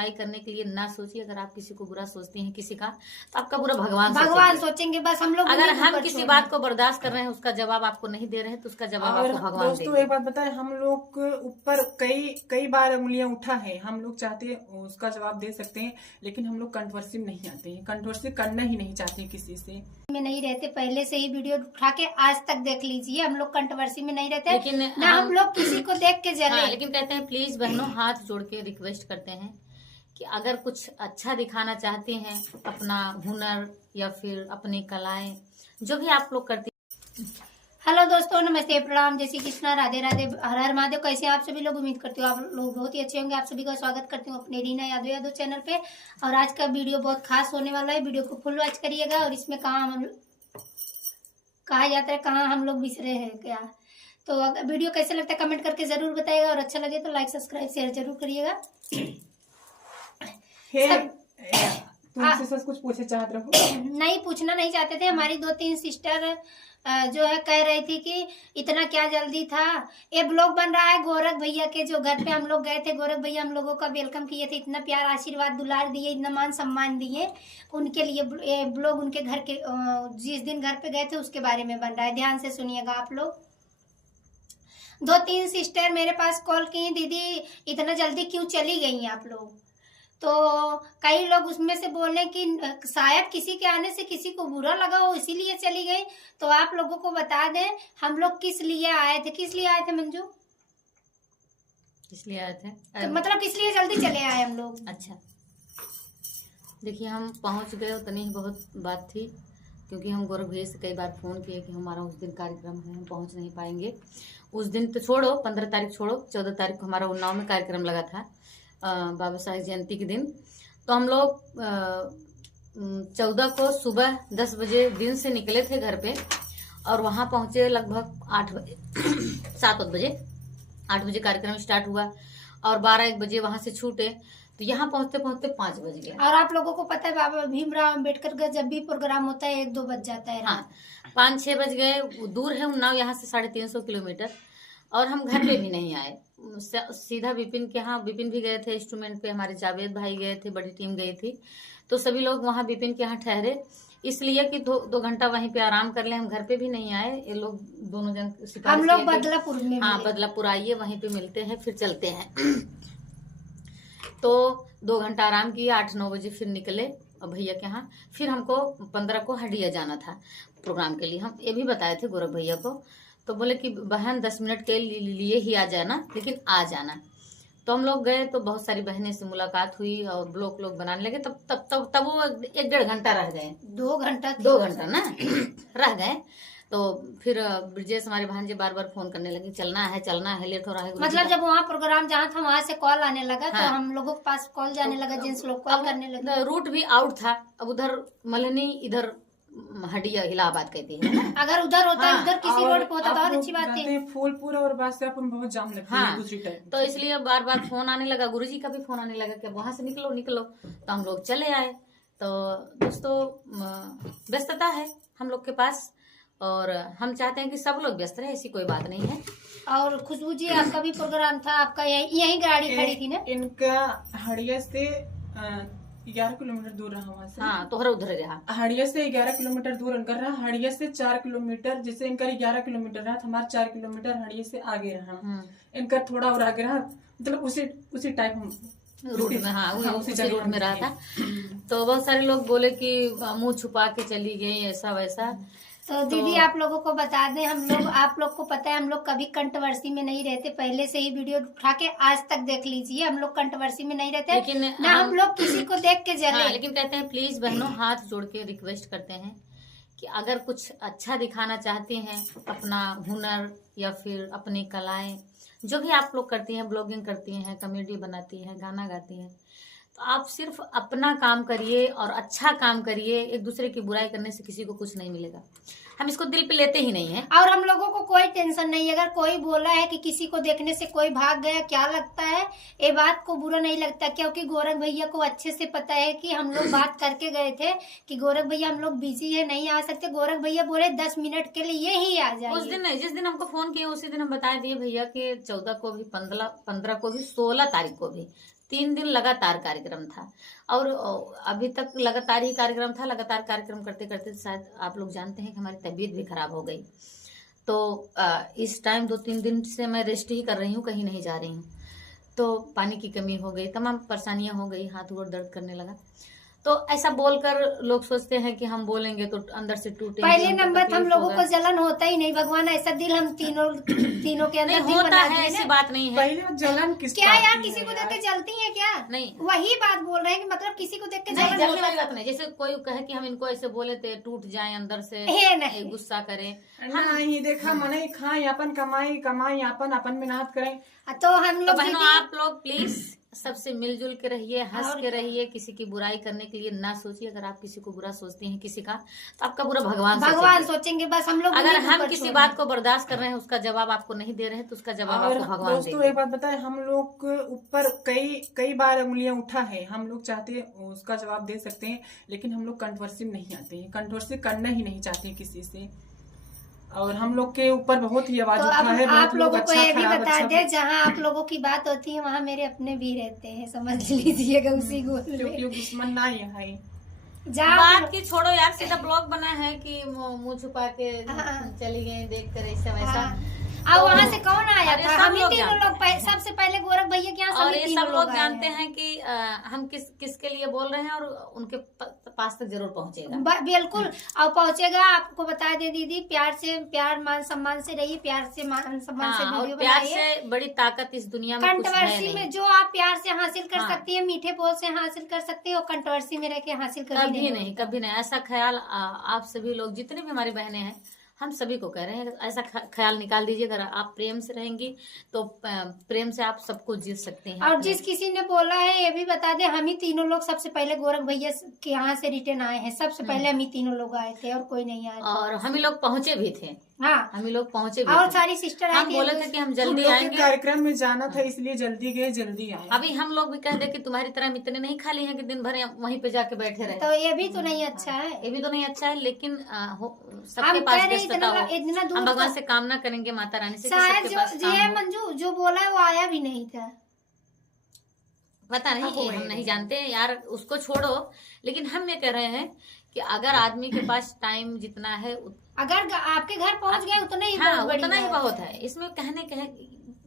बुराई करने के लिए ना सोचिए। अगर आप किसी को बुरा सोचती हैं किसी का, तो आपका बुरा भगवान सोचेंगे। बस हम लोग अगर हम किसी बात को बर्दाश्त कर रहे हैं, उसका जवाब आपको नहीं दे रहे हैं, तो उसका जवाब आपको भगवान देंगे। दोस्तों एक बात बताएं, हम लोग ऊपर कई बार उंगलियां उठा है। हम लोग चाहते हैं उसका जवाब दे सकते हैं, लेकिन हम लोग कंट्रोवर्सी में नहीं आते हैं, कंट्रोवर्सी करना ही नहीं चाहते किसी से। में नहीं रहते, पहले से ही वीडियो उठा के आज तक देख लीजिए। हम लोग कंट्रोवर्सी में नहीं रहते, लेकिन ना हम लोग किसी को देख के जले। लेकिन कहते हैं प्लीज बहनों, हाथ जोड़ के रिक्वेस्ट करते हैं कि अगर कुछ अच्छा दिखाना चाहती हैं, अपना हुनर या फिर अपनी कलाएं, जो भी आप लोग करती। हेलो दोस्तों, नमस्ते, प्रणाम, जय श्री कृष्णा, राधे राधे, हर हर महादेव। कैसे आप सभी लोग? उम्मीद करती हूँ आप लोग बहुत ही अच्छे होंगे। आप सभी का स्वागत करती हूँ अपने रीना यादव चैनल पे। और आज का वीडियो बहुत खास होने वाला है, वीडियो को फुल वॉच करिएगा। और इसमें कहा जाता है कहाँ हम लोग बिसरे हैं क्या। तो अगर वीडियो कैसे लगता है कमेंट करके जरूर बताइएगा, और अच्छा लगे तो लाइक सब्सक्राइब शेयर जरूर करिएगा। तुमसे कुछ पूछे चाहते रहो? नहीं, पूछना नहीं चाहते थे। हमारी 2-3 सिस्टर जो है कह रही थी कि इतना क्या जल्दी था। ये ब्लॉग बन रहा है गोरख भैया के, जो घर पे हम लोग गए थे। गोरख भैया हम लोगों का वेलकम किए थे, इतना प्यार आशीर्वाद दुलार दिए, इतना मान सम्मान दिए। उनके लिए ये ब्लॉग उनके घर के जिस दिन घर पे गए थे उसके बारे में बन रहा है। ध्यान से सुनिएगा आप लोग। 2-3 सिस्टर मेरे पास कॉल की, दीदी इतना जल्दी क्यों चली गई आप लोग। तो कई लोग उसमें से बोले कि शायद किसी के आने से किसी को बुरा लगा हो, इसीलिए चली गई। तो आप लोगों को बता दें हम लोग किस लिए आए थे। किस लिए आए थे मंजू? किस लिए आए थे? तो मतलब किस लिए जल्दी चले आए हम लोग? अच्छा, देखिए हम पहुंच गए, उतनी ही बहुत बात थी। क्योंकि हम गोरख भैया से कई बार फोन किए कि हमारा उस दिन कार्यक्रम है, हम पहुंच नहीं पाएंगे। उस दिन तो छोड़ो, 15 तारीख छोड़ो, 14 तारीख को हमारा उन्नाव में कार्यक्रम लगा था, बाबा साहेब जयंती के दिन। तो हम लोग 14 को सुबह 10 बजे दिन से निकले थे घर पे, और वहां पहुंचे लगभग 8 बजे 7 बजे 8 बजे कार्यक्रम स्टार्ट हुआ, और 12-1 बजे वहां से छूटे। तो यहाँ पहुंचते पहुंचते 5 बज गए। और आप लोगों को पता है बाबा भीमराव अम्बेडकर का जब भी प्रोग्राम होता है 1-2 बज जाता है। हाँ, 5-6 बज गए। दूर है उन्नाव यहाँ से 350 किलोमीटर, और हम घर पे भी नहीं आए। सीधा विपिन के यहाँ, विपिन भी गए थे इंस्ट्रूमेंट पे, हमारे जावेद भाई गए थे, बड़ी टीम गई थी। तो सभी लोग वहाँ विपिन के यहाँ ठहरे, इसलिए कि 2 घंटा वहीं पे आराम कर ले। हम घर पे भी नहीं आए, ये लोग दोनों जन हम लोग बदलापुर में। हाँ, बदलापुर आइए, वहीं पे मिलते हैं, फिर चलते हैं। तो 2 घंटा आराम किया, 8-9 बजे फिर निकले भैया के यहाँ। फिर हमको 15 को हडिया जाना था प्रोग्राम के लिए। हम ये भी बताए थे गोरख भैया को, तो बोले कि बहन 10 मिनट के लिए ही आ जाना, लेकिन आ जाना। तो हम लोग गए, तो बहुत सारी बहनें से मुलाकात हुई और ब्लॉग लोग बनाने लगे। तब वो 1-1.5 घंटा रह गए। 2 घंटा ना रह गए। तो फिर ब्रजेश हमारे भांजे बार बार फोन करने लगे, चलना है, लेट हो रहा है। मतलब जब वहाँ प्रोग्राम जहाँ था वहाँ से कॉल आने लगा। हाँ। तो हम लोगों के पास कॉल जाने लगा, जिन लोग कॉल करने लगे। रूट भी आउट था। अब उधर मलनी, इधर हडिया इलाहाबाद कहती है। अगर उधर होता है, उधर किसी रोड पे होता तो और अच्छी बात है। फूलपुर और बादशाहपुर में बहुत जाम लगती है दूसरी टाइम। तो इसलिए बार बार फोन आने लगा, गुरुजी का भी फोन आने लगा कि वहां से निकलो। तो हम लोग चले आए। तो दोस्तों व्यस्तता है हम लोग के पास, और हम चाहते हैं कि सब लोग व्यस्त रहे, ऐसी कोई बात नहीं है। और खुशबू जी, आपका भी प्रोग्राम था, आपका यही गाड़ी खड़ी थी ना? इनका हड़िया से 11 किलोमीटर दूर रहा वहाँ से। हाँ, तोहरा उधर रहा। हड़िया से 11 किलोमीटर दूर इनका रहा। हड़िया से 4 किलोमीटर, जैसे इनका 11 किलोमीटर रहा, हमारा 4 किलोमीटर हड़िया से आगे रहा। इनका थोड़ा और आगे रहा, मतलब उसी टाइप रूट में। हाँ, उसी रूट में रहा था। तो बहुत सारे लोग बोले कि मुंह छुपा के चली गई, ऐसा वैसा। तो दीदी आप लोगों को बता दें, आप लोग को पता है हम लोग कभी कंट्रोवर्सी में नहीं रहते, पहले से ही वीडियो उठा के आज तक देख लीजिए। हम लोग कंट्रोवर्सी में नहीं रहते, लेकिन ना हम लोग किसी को देख के जले। लेकिन कहते हैं प्लीज बहनों, हाथ जोड़ के रिक्वेस्ट करते हैं कि अगर कुछ अच्छा दिखाना चाहती हैं, अपना हुनर या फिर अपनी कलाएं, जो भी आप लोग करती हैं, ब्लॉगिंग करती हैं, कॉमेडी बनाती हैं, गाना गाती हैं, तो आप सिर्फ अपना काम करिए और अच्छा काम करिए। एक दूसरे की बुराई करने से किसी को कुछ नहीं मिलेगा। हम इसको दिल पे लेते ही नहीं है, और हम लोगों को कोई टेंशन नहीं है। अगर कोई बोला है कि किसी को देखने से कोई भाग गया, क्या लगता है, ये बात को बुरा नहीं लगता, क्योंकि गोरख भैया को अच्छे से पता है कि हम लोग बात करके गए थे कि गोरख भैया हम लोग बिजी है, नहीं आ सकते। गोरख भैया बोले 10 मिनट के लिए ही आ जाए। उस दिन जिस दिन हमको फोन किया उसी दिन हम बता दिए भैया कि 14 को भी, 15 को भी, 16 तारीख को भी 3 दिन लगातार कार्यक्रम था और अभी तक लगातार ही कार्यक्रम था। लगातार कार्यक्रम करते करते शायद आप लोग जानते हैं कि हमारी तबीयत भी खराब हो गई। तो इस टाइम 2-3 दिन से मैं रेस्ट ही कर रही हूँ, कहीं नहीं जा रही हूँ। तो पानी की कमी हो गई, तमाम परेशानियां हो गई, हाथ गोड़ दर्द करने लगा। तो ऐसा बोलकर लोग सोचते हैं कि हम बोलेंगे तो अंदर से टूटेंगे। पहले नंबर हम लोगों को जलन होता ही नहीं, भगवान ऐसा दिल हम तीनों के अंदर नहीं होता है, ऐसी बात नहीं है। पहले जलन किस क्या बात यार की किसी है को यार? देख के जलती है क्या? नहीं, वही बात बोल रहे हैं कि मतलब किसी को देख के नहीं जलन जलने वाली होता बात नहीं। जैसे कोई कहे कि हम इनको ऐसे बोले थे टूट जाए अंदर से, है नहीं। गुस्सा करें। नहीं देखा मने खाएं अपन कमाई अपन मेहनत करें। तो हम तो लोग बहनों दीदी- आप लोग प्लीज सबसे मिलजुल के रहिए, हंस और के रहिए, किसी की बुराई करने के लिए ना सोचिए। अगर आप किसी को बुरा सोचते हैं किसी का, तो आपका बुरा भगवान सोचेंगे। सोचेंगे बस हम लोग अगर उन्हीं के हम ऊपर किसी छोड़ बात को बर्दाश्त कर रहे हैं, उसका जवाब आपको नहीं दे रहे हैं, तो उसका जवाब और आपको भगवान दोस्तों देंगे। एक बात बताए, हम लोग के ऊपर कई बार उंगलियां उठा है। हम लोग चाहते हैं उसका जवाब दे सकते हैं, लेकिन हम लोग कंट्रोवर्सी में नहीं आते हैं, कंट्रोवर्सी करना ही नहीं चाहते किसी से। और हम लोग के ऊपर बहुत ही आवाज तो उठा है। अब बहुत आप लोगों को अच्छा ये भी खराब बता अच्छा दे, जहाँ आप लोगों की बात होती है वहाँ मेरे अपने भी रहते हैं, समझ लीजिएगा उसी गोल क्योंकि में। दुश्मन ना है। जहाँ बात की छोड़ो यार, सीधा ब्लॉग बना है कि मुंह छुपा के हाँ। चली गई देख कर ऐसा वैसा। अब वहाँ से कौन आया अरे था? सब हम ही लोग तीनों जानते लोग सबसे पहले गोरख भैया के यहाँ और सभी ये तीनों सब लोग आए जानते हैं। हैं कि हम किसके लिए बोल रहे हैं और उनके पास तक जरूर पहुंचेगा। बिल्कुल, और पहुंचेगा। आपको बता दे दीदी, प्यार मान सम्मान से रहिए, प्यार से मान सम्मान से हाँ, और वीडियो प्यार बनाइए। से बड़ी ताकत इस दुनिया में कुछ है कंट्रोवर्सी नहीं। में जो आप प्यार से हासिल कर हाँ। सकती है, मीठे बोल से हासिल कर सकती है, और कंट्रोवर्सी में रह के हासिल कभी नहीं, कभी नहीं। ऐसा ख्याल आप सभी लोग जितने भी हमारी बहनें हैं, हम सभी को कह रहे हैं, ऐसा ख्याल निकाल दीजिए। अगर आप प्रेम से रहेंगी तो प्रेम से आप सबको जीत सकते हैं। और जिस किसी ने बोला है ये भी बता दे, हम ही तीनों लोग सबसे पहले गोरख भैया के यहाँ से रिटर्न आए हैं। सबसे पहले हम ही तीनों लोग आए थे और कोई नहीं आया था। और हम ही लोग पहुंचे भी थे। हाँ, हम ही लोग पहुंचे भी और थे। सारी सिस्टर आई हम थी। बोले थे कि हम हम जल्दी लोग के आएंगे। कार्यक्रम में जाना था, इसलिए जल्दी गए जल्दी आए। अभी हम लोग भी कह दे कि तुम्हारी तरह हम इतने नहीं खाली हैं कि दिन भर वहीं पे जाके बैठे रहे। तो ये भी तो नहीं अच्छा है। ये भी तो नहीं अच्छा है, लेकिन सबके हम पास कह रहे व्यस्तता हो। इतना हम दूर भगवान से कामना करेंगे, माता रानी से कि शायद सबके पास जो काम ये हो। मंजू जो बोला है वो आया भी नहीं था। पता नहीं, अब हम नहीं जानते हैं यार, उसको छोड़ो। लेकिन हम ये कह रहे हैं कि अगर आदमी के पास टाइम जितना है अगर आपके घर पहुंच गए उतना ही हाँ बहुत बड़ी उतना ही बात बहुत है। इसमें कहे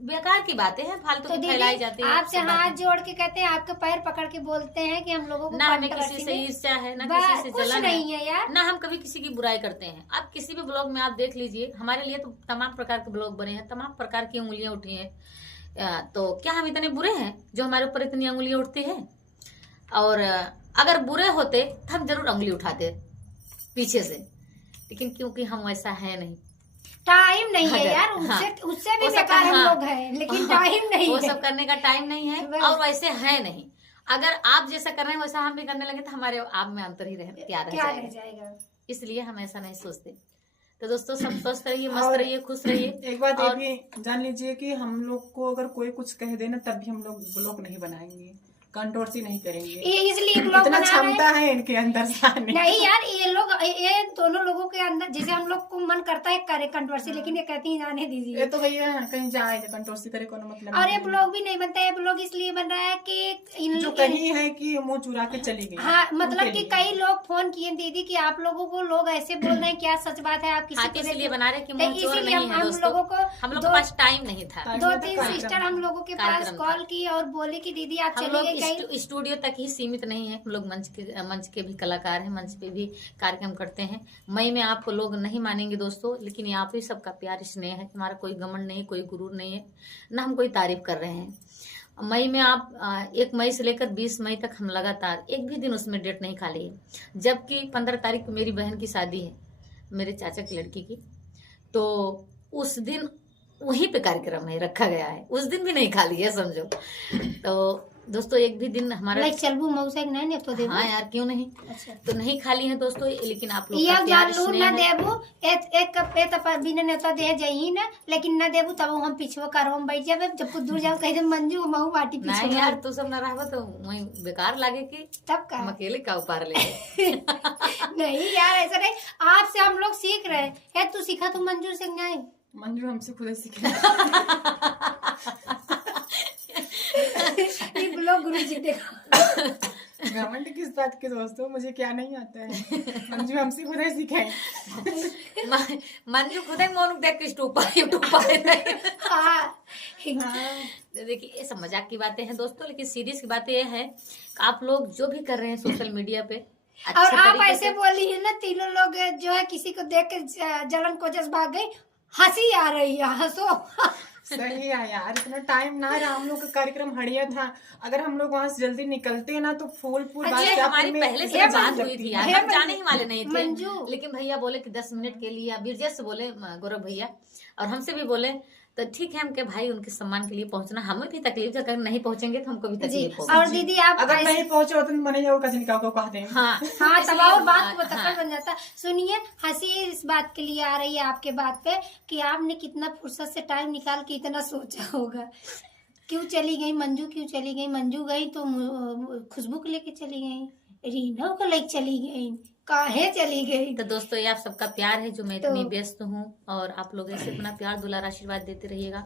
बेकार की बातें हैं, फालतू तो की फैलाई दीदी जाती है। आपसे हाथ जोड़ के कहते हैं, आपके पैर पकड़ के बोलते हैं कि हम लोगों को ना हमें कंट्रोवर्सी किसी से में ईर्ष्या है, ना बस किसी से कुछ जलन नहीं है, है यार। ना हम कभी किसी की बुराई करते हैं। आप किसी भी ब्लॉग में आप देख लीजिए, हमारे लिए तो तमाम प्रकार के ब्लॉग बने हैं, तमाम प्रकार की उंगलियां उठी हैं। तो क्या हम इतने बुरे हैं जो हमारे ऊपर इतनी उंगलियां उठती है? और अगर बुरे होते तो हम जरूर उंगली उठाते पीछे से, लेकिन क्योंकि हम वैसा है नहीं। टाइम नहीं है अगर- यार, हाँ। उससे भी वो सब बेकार हम हाँ। लोग हैं, लेकिन टाइम नहीं वो है। सब करने का टाइम नहीं है बस। और वैसे है नहीं। अगर आप जैसा कर रहे हैं वैसा हम भी करने लगे तो हमारे आप में अंतर ही क्या रह क्या रह जाएगा। जाएगा? इसलिए हम ऐसा नहीं सोचते। तो दोस्तों सब स्वस्थ रहिए, मस्त और रहिए, खुश रहिए। एक बात ये और- भी जान लीजिए कि हम लोग को अगर कोई कुछ कह देना तब भी हम लोग ब्लॉग नहीं बनाएंगे, कंट्रोवर्सी नहीं करेंगे। ये इसलिए ब्लॉग इतना बना रहे हैं। क्षमता है इनके अंदर साने। नहीं यार, ये दोनों लोगों के अंदर, जैसे हम लोग को मन करता है करे कंट्रोवर्सी, लेकिन ये कहती है जाने ये दीजिए। तो भैया कहीं जाए कंट्रोवर्सी करे कोनो मतलब और ये नहीं। ब्लॉग भी नहीं बनता है। ब्लॉग इसलिए बन रहा है कि जो कहीं है कि मुंह चुरा के चली गई। हाँ, मतलब उनके कि लिए। कई लोग फोन किए दीदी कि आप लोगों को लोग ऐसे बोल रहे हैं, क्या सच बात है? आप किसी हाँ, को इसलिए देख- बना रहे कि तो मुंह चोर इसीलिए नहीं है हम दोस्तों। लोगों को हम लोग के दो- पास टाइम नहीं था। टाइम 2-3 कार्यक्रम सिस्टर हम लोगों के पास कार्यक्रम था। कॉल की और बोले कि दीदी आप हम चलिए लोग कहीं। स्टूडियो तक ही सीमित नहीं है। हम लोग मंच के भी कलाकार हैं, मंच पे भी कार्यक्रम करते हैं। मई में आपको लोग नहीं मानेंगे दोस्तों, लेकिन यहाँ पे सबका प्यार स्नेह है। हमारा कोई घमंड नहीं, कोई गुरूर नहीं है, ना हम कोई तारीफ कर रहे हैं। मई में आप 1 मई से लेकर 20 मई तक हम लगातार एक भी दिन उसमें डेट नहीं खाली है। जबकि 15 तारीख को मेरी बहन की शादी है, मेरे चाचा की लड़की की, तो उस दिन वहीं पे कार्यक्रम है रखा गया है, उस दिन भी नहीं खाली है समझो। तो दोस्तों एक भी दिन हमारा लाइक चलबू मौसा नहीं ने तो देबू। हाँ यार क्यों नहीं, अच्छा तो नहीं खाली है दोस्तों। लेकिन आप लोग ये का प्यार जान लू स्नेह न है। देबू एक कप पे तब बिना नेता दे जही ना, लेकिन न देबू तब हम पिछवा करो हम बैठ जाबे। जब कुछ दूर जाओ कह दे मंजू महू बाटी नहीं पीछे यार, तू सब ना रहा तो वही बेकार लागे कि तब का हम अकेले का उपार ले। नहीं यार, ऐसा नहीं। आपसे हम लोग सीख रहे हैं। तू सीखा तू मंजू से नहीं? मंजू हमसे खुद सीखे। ये ब्लॉग गुरुजी देखो। घमंड किस बात के दोस्तों, मुझे क्या नहीं आता है, मंजू हमसे खुद ही सीखे। मंजू खुद ही मोनू देख के यूट्यूब पर हाँ देखिए ये सब मजाक की बातें हैं दोस्तों, लेकिन सीरियस की बात यह है कि आप लोग जो भी कर रहे हैं सोशल मीडिया पे और आप ऐसे बोली है ना, तीनों लोग जो है किसी को देख के जलन को जस भाग गई, हंसी आ रही है, हंसो। सही है यार, इतना टाइम ना रहा, हम लोग का कार्यक्रम हड़िया था, अगर हम लोग वहाँ से जल्दी निकलते ना तो फूल हमारी पहले से बात हुई थी यार, हम जाने ही वाले नहीं थे, मंजू। लेकिन भैया बोले कि 10 मिनट के लिए, बीरजेश से बोले गौरव भैया, और हमसे भी बोले, तो ठीक है हम के भाई उनके सम्मान के लिए पहुंचना, हमें भी तकलीफ है, अगर नहीं पहुंचेंगे तो हमको भी तकलीफ होगी। और दीदी आप अगर नहीं पहुंचे तो मने जाओ कहीं का कह दें। हाँ हाँ, तब और बात को तक्कर बन जाता। सुनिए, हंसी इस बात के लिए आ रही है आपके बात पे कि आपने कितना फुर्सत से टाइम निकाल के इतना सोचा होगा। क्यों चली गई मंजू, क्यों चली गई मंजू? गई तो खुशबू को लेके चली गई, रीना को लेके चली गई, काहे चली गई? तो दोस्तों ये आप सबका प्यार है जो मैं इतनी व्यस्त हूँ, और आप लोग ऐसे अपना प्यार दुलार आशीर्वाद देते रहिएगा।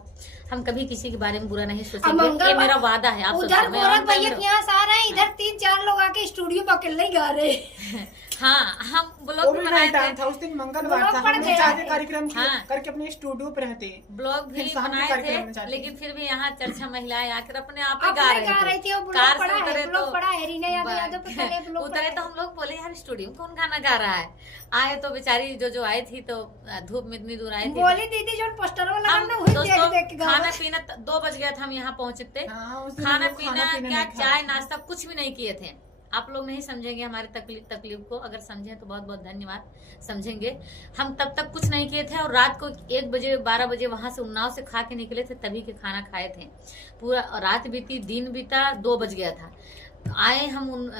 हम कभी किसी के बारे में बुरा नहीं सोचेंगे, ये मेरा वादा है। आप उधर गोरख भैया के यहाँ से आ रहे हैं, इधर 3-4 लोग आके स्टूडियो में अकेले ही गा रहे। हाँ, हम ब्लॉग भी बनाए थे, उस दिन मंगलवार था, हम लोग चाहते कार्यक्रम करके अपने स्टूडियो पे रहते, ब्लॉग भी बनाए थे, लेकिन फिर भी यहाँ चर्चा महिलाएं आकर अपने आप ही गा रही थी। कार से उतरे तो उतरे तो हम लोग बोले यार स्टूडियो में कौन गाना गा रहा है। आए तो बेचारी जो आई थी तो धूप में इतनी दूर आई थी, बोली दीदी जो पोस्टर वाला खाना पीना 2 बज गया था, हम यहाँ पहुँचते, खाना पीना क्या चाय नाश्ता कुछ भी नहीं किए थे। आप लोग नहीं समझेंगे हमारी तकलीफ को, अगर समझे तो बहुत बहुत धन्यवाद, समझेंगे। हम तब तक कुछ नहीं किए थे, और रात को 1 बजे 12 बजे वहां से उन्नाव से खा के निकले थे, तभी के खाना खाए थे। पूरा रात बीती, दिन बीता, 2 बज गया था। आए हम उन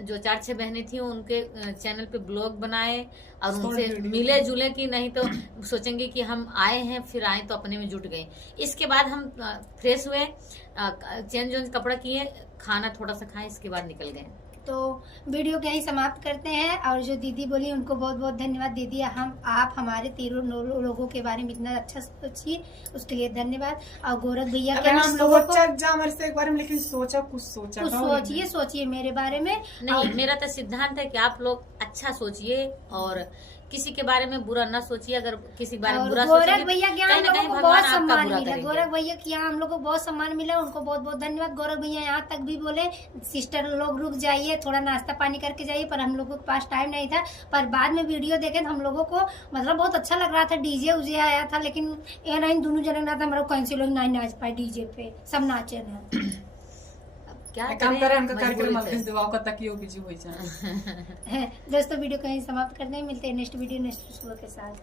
जो 4-6 बहनें थी उनके चैनल पे ब्लॉग बनाए, और उनसे मिले जुले कि नहीं तो सोचेंगे कि हम आए हैं, फिर आए तो अपने में जुट गए। इसके बाद हम फ्रेश हुए, चेंज कपड़ा किए, खाना थोड़ा सा खाए, इसके बाद निकल गए। तो वीडियो को यहीं समाप्त करते हैं। और जो दीदी बोली उनको बहुत बहुत धन्यवाद दीदी, आप हमारे तीनों लोगों के बारे में इतना अच्छा सोचिए, उसके लिए धन्यवाद। और गोरख भैया के हम लोगों को एक बार में, लेकिन कुछ सोचिए मेरे बारे में। नहीं, मेरा तो सिद्धांत है कि आप लोग अच्छा सोचिए और किसी के बारे में बुरा ना सोचिए। अगर किसी के बारे में बुरा सोचेंगे, गोरख भैया के यहाँ हम लोगों को बहुत सम्मान मिला, गोरख भैया के यहाँ हम लोग को बहुत सम्मान मिला, उनको बहुत बहुत धन्यवाद। गोरख भैया यहाँ तक भी बोले सिस्टर लोग रुक जाइए, थोड़ा नाश्ता पानी करके जाइए, पर हम लोगों के पास टाइम नहीं था। पर बाद में वीडियो देखे तो हम लोगों को मतलब बहुत अच्छा लग रहा था, डीजे उजे आया था, लेकिन ये नहीं दोनों जने ना था, हमारा कैंसिल लोग नहीं नाच पाए डीजे पे, सब नाचे ना। क्या काम करें, उनका कार्यक्रम दिवाओ का तकियो बिजी हो जाए। दोस्तों वीडियो कहीं समाप्त करते हैं, मिलते हैं नेक्स्ट वीडियो नेक्स्ट सुबह के साथ।